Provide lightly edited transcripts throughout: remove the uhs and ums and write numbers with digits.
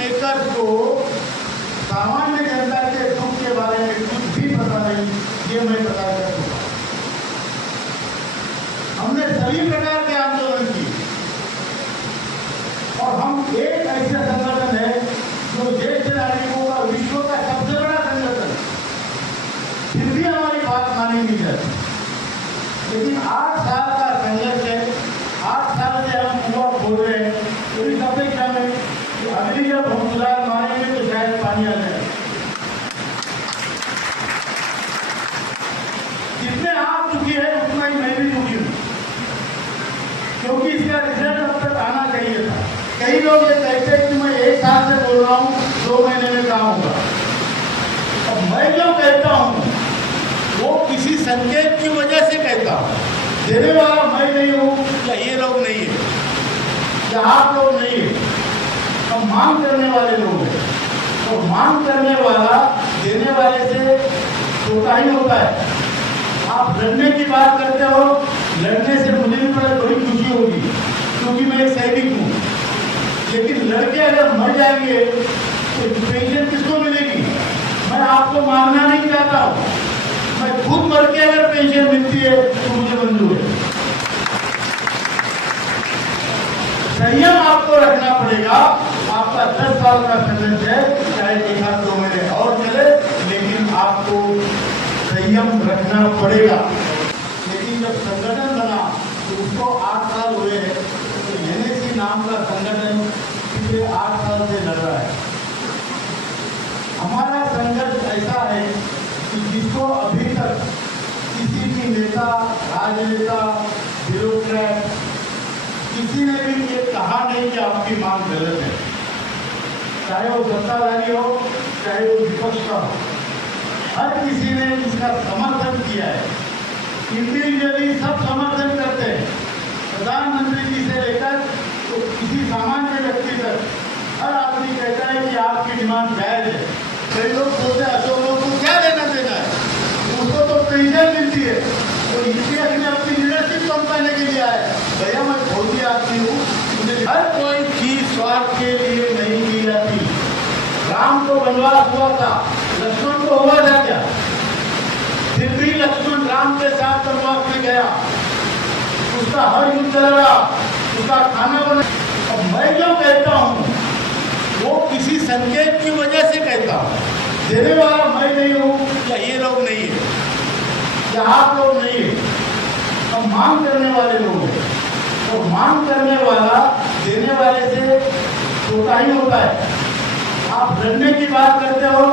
Makers को सामान्य जनता के दुख के बारे में कुछ भी पता नहीं, ये मैं बता कर चुका। हमने सभी प्रकार के आंदोलन किए और हम एक ऐसा संगठन है जो ज्येष्ठ नागरिकों का विश्व का सबसे बड़ा संगठन, फिर भी हमारी बात मानी नहीं जाती। लेकिन 8 साल का संघर्ष है, 8 साल से हम युवा बोल रहे हैं, तो इस अपेक्षा में कि अगली जब हम सुधार मानेंगे तो शायद पानी आ जाए। जितने आप दुखी है उतना ही मैं भी दुखी हूँ, क्योंकि इसका रिजल्ट अब तक आना चाहिए था। कई लोग ये कहते हैं कि मैं 1 साल से बोल रहा हूँ, 2 महीने में काम होगा। अब मैं जो कहता हूँ वो किसी संकेत की वजह से कहता हूँ। देने वाला मैं नहीं हूँ, या ये लोग नहीं है, या आप लोग नहीं है, हम मांग करने वाले लोग हैं। तो मांग करने वाला देने वाले से छोटा ही होता है। आप लड़ने की बात करते हो, लड़ने से मुझे भी बड़ी खुशी होगी, क्योंकि मैं एक सैनिक हूँ। लेकिन लड़के अगर मर जाएंगे तो पेंशन किसको मिलेगी? मैं आपको मारना नहीं चाहता हूँ, मैं खुद मर के अगर पेंशन मिलती है तो मुझे मंजूर है। संयम आपको रखना पड़ेगा। आपका 10 साल का संघर्ष है, चाहे 1-2 महीने और चले, लेकिन आपको संयम रखना पड़ेगा। लेकिन जब संगठन बना तो उसको 8 साल हुए हैं, तो NSC नाम का संगठन पिछले 8 साल से लड़ रहा है। हमारा संघर्ष ऐसा है कि जिसको अभी तक किसी भी नेता, राजनेता, ब्यूरोक्रेट, किसी ने भी ये कहा नहीं कि आपकी मांग गलत है, चाहे वो सत्ताधारी हो, चाहे वो विपक्ष का हो, हर किसी ने इसका समर्थन किया है। इंडिविजुअली सब समर्थन करते हैं, प्रधानमंत्री जी से लेकर तो किसी सामान्य व्यक्ति तक हर आदमी कहता है कि आपकी डिमांड जायज है। कई लोग बोलते हैं अशोक लोग को क्या लेना देना है, उसको तो पेंशन मिलती है, तो इतिहास में अपनी लीडरशिप कम करने के लिए आए। भैया मैं छोटी आदमी हूँ, मुझे हर कोई चीज स्वार्थ के लिए नहीं की जाती। राम को वनवास हुआ था, लक्ष्मण को हुआ था क्या? फिर भी लक्ष्मण राम के साथ वनवास में गया, उसका हर युद्ध लड़ा, उसका खाना बना। अब मैं जो कहता हूँ वो किसी संकेत की वजह से कहता हूँ। देने वाला मैं नहीं हूँ, या ये लोग नहीं है, या आप लोग नहीं है, हम मांग करने वाले लोग हैं। तो मांग करने वाला देने वाले से छोटा ही होता है। आप लड़ने की बात करते हो,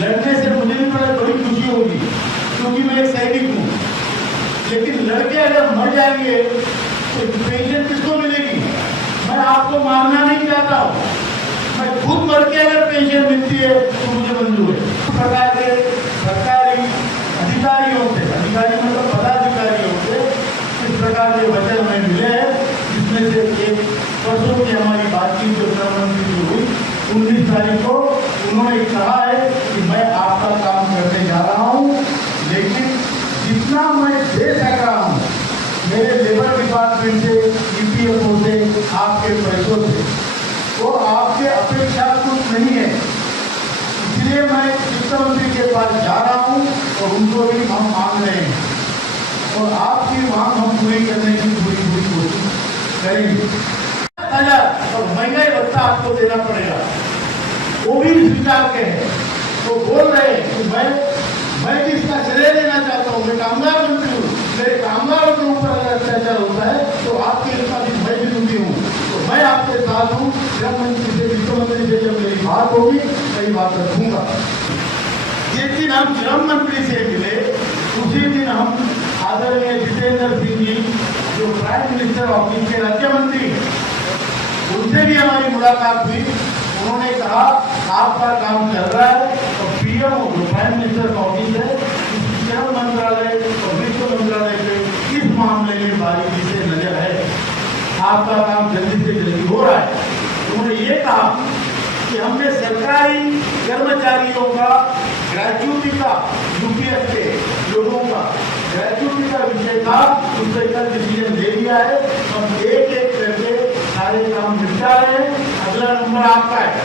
लड़ने से मुझे भी बड़ी खुशी होगी, क्योंकि मैं एक सैनिक हूँ। लेकिन लड़के अगर मर जाएंगे तो पेंशन किसको मिलेगी? मैं आपको मारना नहीं चाहता हूँ, मैं खुद मर के अगर पेंशन मिलती है तो मुझे मंजूर है। प्रकार के सरकारी अधिकारियों से, अधिकारी मतलब पदाधिकारियों से इस प्रकार के वचन हमें मिले हैं, जिसमें से एक परसों की हमारी बातचीत जो प्रधानमंत्री की हुई 19 तारीख को, उन्होंने कहा है कि मैं आपका काम करने जा रहा हूँ, लेकिन जितना मैं दे सक रहा हूँ मेरे लेबर डिपार्टमेंट से, EPFO से, आपके पैसों से, वो आपके अपेक्षा कुछ नहीं है। इसलिए मैं वित्त मंत्री के पास जा रहा हूँ और उनको भी हम मांग रहे हैं, और आपकी मांग हम पूरी करने की पूरी कोशिश करेंगे। 1000 और महंगाई भत्ता आपको देना पड़ेगा, वो भी स्वीकार के हैं। तो बोल रहे हैं कि मैं किसका श्रेय लेना चाहता हूँ, मैं कामगार मंत्री हूँ, मेरे कामगारों के ऊपर अगर अत्याचार होता है तो आपके मुताबिक मैं भी दुखी हूँ। तो मैं आपके साथ हूँ। श्रम मंत्री से, वित्त मंत्री से जब मेरी बात होगी सही बात रखूंगा। जिस दिन हम श्रम मंत्री से मिले उसी दिन हम आदरणीय जितेंद्र सिंह जी जो प्राइम मिनिस्टर ऑफिस के राज्य मंत्री हैं, उनसे भी हमारी मुलाकात हुई। उन्होंने कहा आपका काम चल रहा है, और PM जो प्राइम मिनिस्टर का ऑफिस है, श्रम मंत्रालय और वित्त मंत्रालय के इस मामले में बारीकी से नजर है, आपका काम जल्दी से जल्दी हो रहा है। उन्होंने ये कहा कि हमने सरकारी कर्मचारियों का ग्रेजुटी का UPS के लोगों का ग्रेजुटी का विषय था, उस पर कल डिसीजन ले लिया है। हम एक एक करके सारे काम निपटा रहे हैं। अगला नंबर आपका है,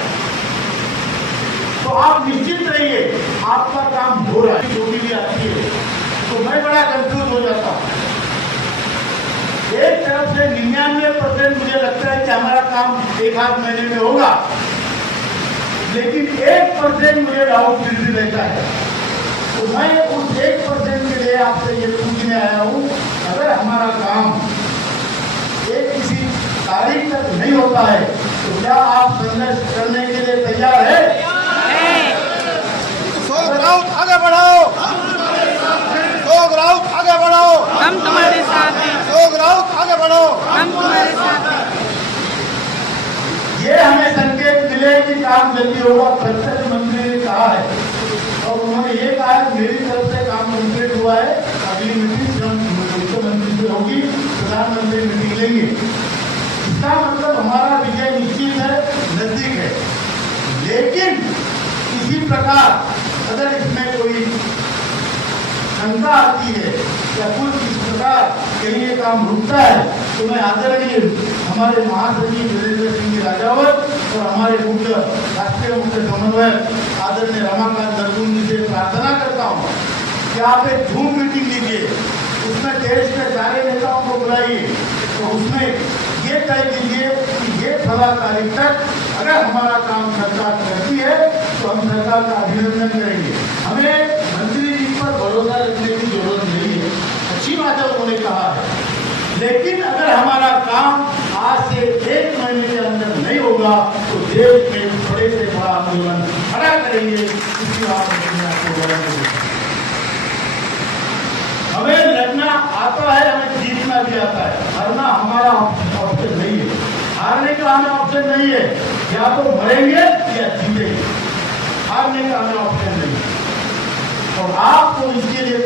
तो आप निश्चित रहिए आपका काम हो रहा है। जो भी आती है तो मैं बड़ा कंफ्यूज हो जाता हूँ। एक तरफ से 99% मुझे लगता है कि हमारा काम एक आध महीने में होगा, लेकिन 1% मुझे डाउट फिर भी रहता है। तो मैं उस 1% के लिए आपसे ये पूछने आया हूँ, अगर हमारा काम एक किसी तारीख तक नहीं होता है तो क्या आप संघर्ष करने के लिए तैयार है? आगे बढ़ाओ, आगे बढ़ाओ, हम तुम्हारे साथ हैं, आगे बढ़ो, हम तुम्हारे साथ हैं। ये हमें संकेत मिले कि काम जल्दी होगा। प्रत्यक्ष मंत्री ने कहा है और उन्होंने ये कहा है मेरी तरफ से काम कंप्लीट हुआ है। अगली मीटिंग मुख्यमंत्री से होगी, प्रधानमंत्री मीटिंग लेंगे। इसका मतलब हमारा विजय निश्चित है, नजदीक है। लेकिन इसी प्रकार अगर इसमें कोई शंका आती है या कुछ इस प्रकार कहीं ये काम रुकता है तो मैं आदरणीय हमारे महासचिव वीरेंद्र सिंह राजावत और हमारे राष्ट्रीय मुख्य समन्वयक आदरणीय रमाकांत नरगुंदी से प्रार्थना करता हूँ कि आप एक जूम मीटिंग लीजिए, उसमें देश के सारे नेताओं को बुलाइए तो उसमें ये तय कीजिए कि ये 16 तारीख तक अगर हमारा काम सरकार करती है तो हम सरकार का अभिनंदन करेंगे। हमें मंत्री जी पर भरोसा रखने की जरूरत नहीं है, अच्छी बात है उन्होंने कहा है, लेकिन अगर हमारा काम आज से 1 महीने के अंदर नहीं होगा तो देश में बड़े से बड़ा आंदोलन खड़ा करेंगे। इसकी बात आपको हमें लड़ना आता है, हमें जीतना भी आता है। हारना हमारा ऑप्शन नहीं है, हारने का हमें ऑप्शन नहीं है। या तो मरेंगे या जीतेंगे, हारने का हमें ऑप्शन नहीं है। और आपको इसके लिए